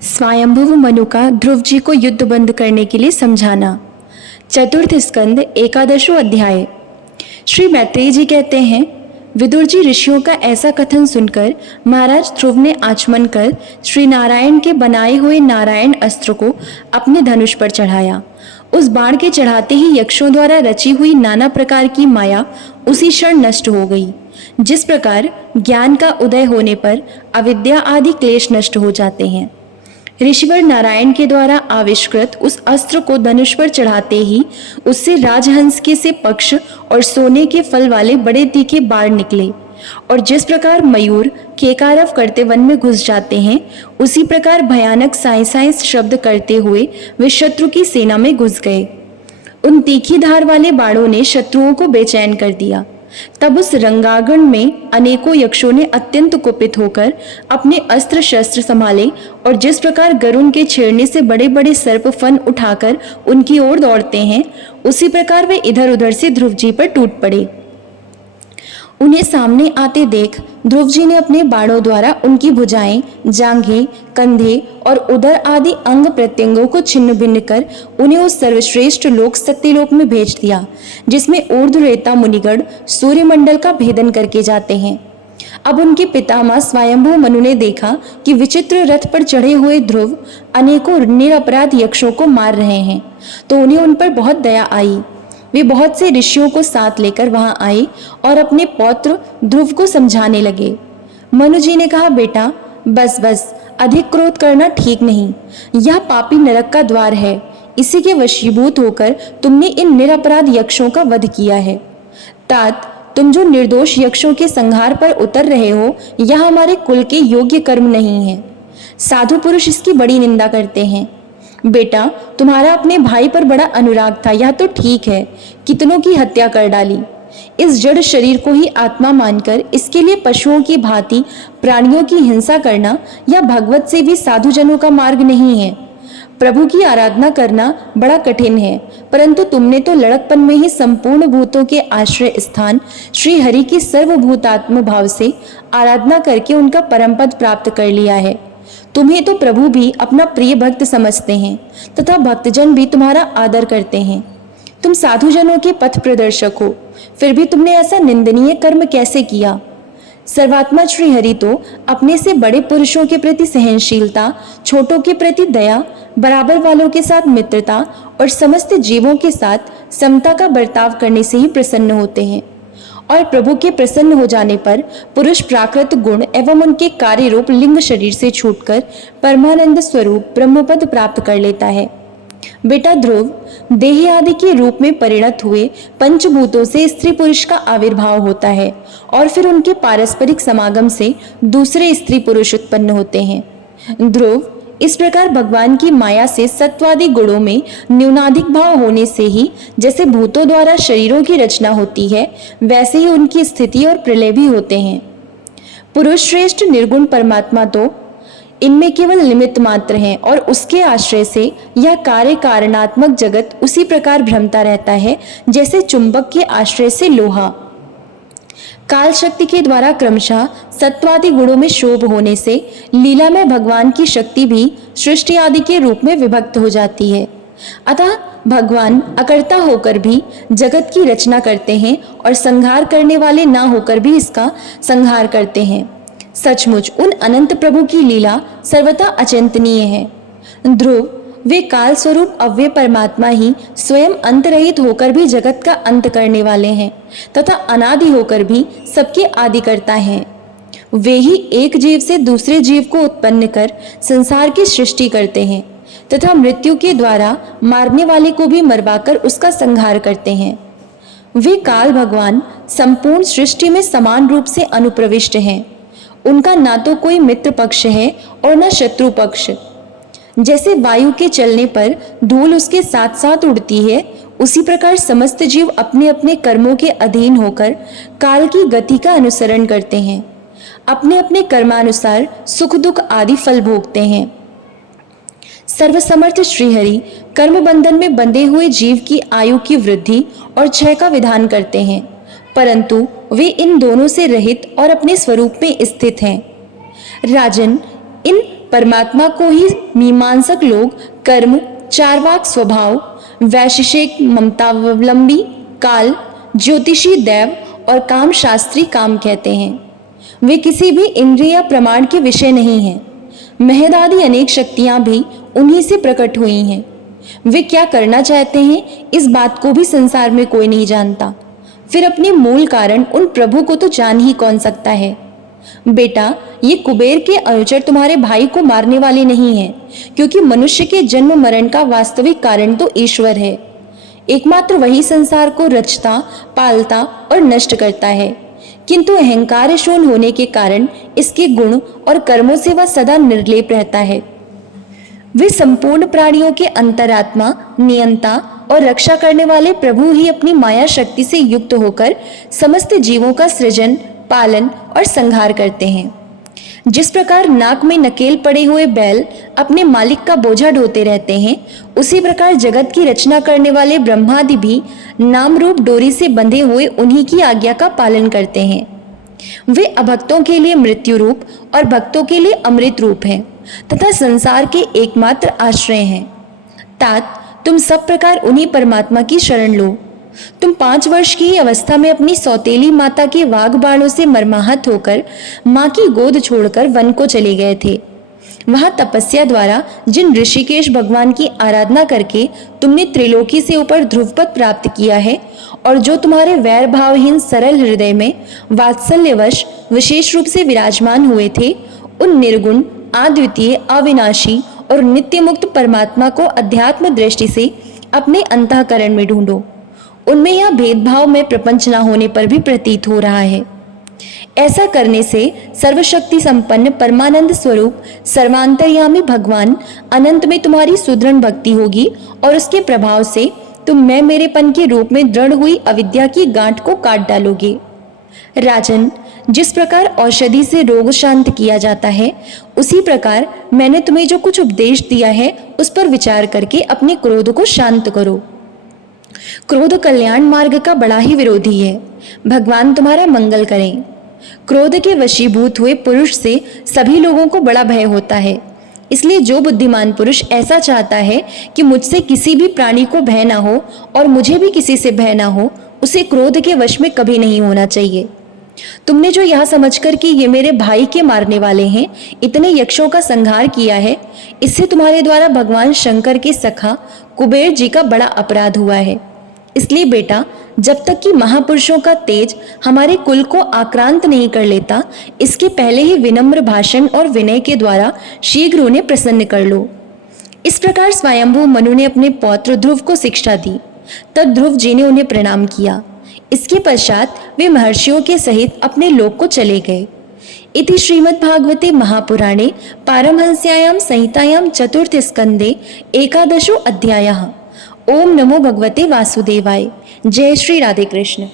स्वयंभुव मनु का ध्रुव जी को युद्ध बंद करने के लिए समझाना। चतुर्थ स्कंद एकादशो अध्याय। श्री मैत्रेय जी कहते हैं, विदुर जी ऋषियों का ऐसा कथन सुनकर महाराज ध्रुव ने आचमन कर श्री नारायण के बनाए हुए नारायण अस्त्र को अपने धनुष पर चढ़ाया। उस बाण के चढ़ाते ही यक्षों द्वारा रची हुई नाना प्रकार की माया उसी क्षण नष्ट हो गई। जिस प्रकार ज्ञान का उदय होने पर अविद्या आदि क्लेश नष्ट हो जाते हैं, ऋषिवर नारायण के द्वारा आविष्कृत उस अस्त्र को धनुष पर चढ़ाते ही उससे राजहंस के से पक्ष और सोने के फल वाले बड़े तीखे बाण निकले, और जिस प्रकार मयूर केकारव करते वन में घुस जाते हैं, उसी प्रकार भयानक साई साई शब्द करते हुए वे शत्रु की सेना में घुस गए। उन तीखी धार वाले बाणों ने शत्रुओं को बेचैन कर दिया। तब उस रंगागण में अनेकों यक्षों ने अत्यंत कुपित होकर अपने अस्त्र शस्त्र संभाले, और जिस प्रकार गरुण के छेड़ने से बड़े बड़े सर्प फन उठाकर उनकी ओर दौड़ते हैं, उसी प्रकार वे इधर उधर से ध्रुव जी पर टूट पड़े। उन्हें सामने आते देख ध्रुव जी ने अपने बाणों द्वारा उनकी भुजाएं, जांघें, कंधे और उदर आदि अंग प्रत्यंगों को छिन्न भिन्न कर उन्हें उस सर्वश्रेष्ठ लोक सत्यलोक में भेज दिया, जिसमें ऊर्ध्वरेता मुनिगण सूर्यमंडल का भेदन करके जाते हैं। अब उनके पितामह स्वयंभू मनु ने देखा कि विचित्र रथ पर चढ़े हुए ध्रुव अनेकों निरपराध यक्षों को मार रहे हैं, तो उन्हें उन पर बहुत दया आई। वे बहुत से ऋषियों को साथ लेकर वहां आए और अपने पौत्र ध्रुव को समझाने लगे। मनु जी ने कहा, बेटा बस बस, अधिक क्रोध करना ठीक नहीं। यह पापी नरक का द्वार है। इसी के वशीभूत होकर तुमने इन निरपराध यक्षों का वध किया है। तात, तुम जो निर्दोष यक्षों के संहार पर उतर रहे हो, यह हमारे कुल के योग्य कर्म नहीं है। साधु पुरुष इसकी बड़ी निंदा करते हैं। बेटा, तुम्हारा अपने भाई पर बड़ा अनुराग था, यह तो ठीक है, कितनों की हत्या कर डाली। इस जड़ शरीर को ही आत्मा मानकर इसके लिए पशुओं की भांति प्राणियों की हिंसा करना यह भगवत से भी साधुजनों का मार्ग नहीं है। प्रभु की आराधना करना बड़ा कठिन है, परंतु तुमने तो लड़कपन में ही संपूर्ण भूतों के आश्रय स्थान श्री हरि की सर्वभूतात्म भाव से आराधना करके उनका परम पद प्राप्त कर लिया है। तुम्हें तो प्रभु भी अपना प्रिय भक्त समझते हैं तथा भक्तजन भी तुम्हारा आदर करते हैं। तुम साधुजनों के पथ प्रदर्शक हो, फिर भी तुमने ऐसा निंदनीय कर्म कैसे किया? सर्वात्मा श्री हरि तो अपने से बड़े पुरुषों के प्रति सहनशीलता, छोटों के प्रति दया, बराबर वालों के साथ मित्रता और समस्त जीवों के साथ समता का बर्ताव करने से ही प्रसन्न होते हैं। और प्रभु के प्रसन्न हो जाने पर पुरुष प्राकृत गुण एवं उनके कार्य रूप लिंग शरीर से छूटकर परमानंद स्वरूप ब्रह्मपद प्राप्त कर लेता है। बेटा ध्रुव, देह आदि के रूप में परिणत हुए पंचभूतों से स्त्री पुरुष का आविर्भाव होता है, और फिर उनके पारस्परिक समागम से दूसरे स्त्री पुरुष उत्पन्न होते हैं। ध्रुव, इस प्रकार भगवान की माया से सत्वादि गुणों में न्यूनाधिक भाव होने से ही जैसे भूतों द्वारा शरीरों की रचना होती है, वैसे ही उनकी स्थिति और प्रलय भी होते हैं। पुरुष श्रेष्ठ निर्गुण परमात्मा तो इनमें केवल निमित्त मात्र हैं, और उसके आश्रय से यह कार्य कारणात्मक जगत उसी प्रकार भ्रमता रहता है जैसे चुंबक के आश्रय से लोहा। काल शक्ति के द्वारा क्रमशः सत्वादि गुणों में शोभ होने से लीला में भगवान की शक्ति भी सृष्टि आदि के रूप में विभक्त हो जाती है। अतः भगवान अकर्ता होकर भी जगत की रचना करते हैं और संहार करने वाले ना होकर भी इसका संहार करते हैं। सचमुच उन अनंत प्रभु की लीला सर्वथा अचिंतनीय है। ध्रुव, वे काल स्वरूप अव्यय परमात्मा ही स्वयं अंत रहित होकर भी जगत का अंत करने वाले हैं तथा अनादि होकर भी सबके आदि करता हैं। वे ही एक जीव से दूसरे जीव को उत्पन्न कर संसार की सृष्टि करते हैं तथा मृत्यु के द्वारा मारने वाले को भी मरवाकर उसका संहार करते हैं। वे काल भगवान संपूर्ण सृष्टि में समान रूप से अनुप्रविष्ट हैं। उनका ना तो कोई मित्र पक्ष है और न शत्रु पक्ष। जैसे वायु के चलने पर धूल उसके साथ साथ उड़ती है, उसी प्रकार समस्त जीव अपने अपने कर्मों के अधीन होकर काल की गति का अनुसरण करते हैं। अपने अपने कर्मानुसार सुख दुख आदि फल भोगते हैं। सर्वसमर्थ श्रीहरि कर्म बंधन में बंधे हुए जीव की आयु की वृद्धि और क्षय का विधान करते हैं, परंतु वे इन दोनों से रहित और अपने स्वरूप में स्थित हैं। राजन, इन परमात्मा को ही मीमांसक लोग कर्म, चार्वाक स्वभाव, वैशेषिक ममतावलंबी, काल, ज्योतिषी दैव और काम शास्त्री काम कहते हैं। वे किसी भी इंद्रिय या प्रमाण के विषय नहीं हैं। महद आदि अनेक शक्तियां भी उन्हीं से प्रकट हुई हैं। वे क्या करना चाहते हैं इस बात को भी संसार में कोई नहीं जानता। फिर अपने मूल कारण उन प्रभु को तो जान ही कौन सकता है। बेटा, ये कुबेर के अनुचर तुम्हारे भाई को मारने वाले नहीं हैं, क्योंकि मनुष्य के जन्म मरण का वास्तविक कारण तो ईश्वर है। एकमात्र वही संसार को रचता, पालता और नष्ट करता है, किंतु अहंकार शून्य होने के कारण इसके गुण और कर्मों से वह सदा निर्लेप रहता है। वे संपूर्ण प्राणियों के अंतरात्मा, नियंता और रक्षा करने वाले प्रभु ही अपनी माया शक्ति से युक्त होकर समस्त जीवों का सृजन, पालन और संहार करते हैं। जिस प्रकार नाक में नकेल पड़े हुए बैल अपने मालिक का बोझा ढोते रहते हैं, उसी प्रकार जगत की रचना करने वाले ब्रह्मादि भी नाम रूप डोरी से बंधे हुए उन्हीं की आज्ञा का पालन करते हैं। वे अभक्तों के लिए मृत्यु रूप और भक्तों के लिए अमृत रूप हैं तथा संसार के एकमात्र आश्रय हैं। तात, तुम सब प्रकार उन्हीं परमात्मा की शरण लो। तुम 5 वर्ष की अवस्था में अपनी सौतेली माता के वाग बाणों से मर्माहत होकर माँ की गोद छोड़कर वन को चले गए थे। वहां तपस्या द्वारा जिन ऋषिकेश भगवान की आराधना करके तुमने त्रिलोकी से ऊपर ध्रुवपद प्राप्त किया है, और जो तुम्हारे वैर भावहीन सरल हृदय में वात्सल्यवश विशेष रूप से विराजमान हुए थे, उन निर्गुण, अद्वितीय, अविनाशी और नित्य मुक्त परमात्मा को अध्यात्म दृष्टि से अपने अंतःकरण में ढूंढो। उनमें यह भेदभाव में प्रपंच न होने पर भी प्रतीत हो रहा है। ऐसा करने से सर्वशक्ति संपन्न परमानंद स्वरूप सर्वांतर्यामी भगवान अनंत में तुम्हारी सुदृढ़ भक्ति होगी, और उसके प्रभाव से तुम मैं मेरेपन के रूप में दृढ़ हुई अविद्या की गांठ को काट डालोगे। राजन, जिस प्रकार औषधि से रोग शांत किया जाता है, उसी प्रकार मैंने तुम्हें जो कुछ उपदेश दिया है उस पर विचार करके अपने क्रोध को शांत करो। क्रोध कल्याण मार्ग का बड़ा ही विरोधी है। भगवान तुम्हारा मंगल करें। क्रोध के वशीभूत हुए पुरुष से सभी लोगों को बड़ा भय होता है। इसलिए जो बुद्धिमान पुरुष ऐसा चाहता है कि मुझसे किसी भी प्राणी को भय ना हो और मुझे भी किसी से भय ना हो, उसे क्रोध के वश में कभी नहीं होना चाहिए। तुमने जो यह समझकर कि ये मेरे भाई के मारने वाले हैं, इतने यक्षों का संहार किया है, इससे तुम्हारे द्वारा भगवान शंकर के सखा कुबेर जी का बड़ा अपराध हुआ है। इसलिए बेटा, जब तक कि महापुरुषों का तेज हमारे कुल को आक्रांत नहीं कर लेता, इसके पहले ही विनम्र भाषण और विनय के द्वारा शीघ्र उन्हें प्रसन्न कर लो। इस प्रकार स्वयंभू मनु ने अपने पौत्र ध्रुव को शिक्षा दी। तब ध्रुव जी ने उन्हें प्रणाम किया। इसके पश्चात वे महर्षियों के सहित अपने लोक को चले गए। इति श्रीमद्भागवते महापुराणे पारमहंस्यायां संहितायां चतुर्थ स्कंदे 11 अध्यायः। ओम नमो भगवते वासुदेवाय। जय श्री राधे कृष्ण।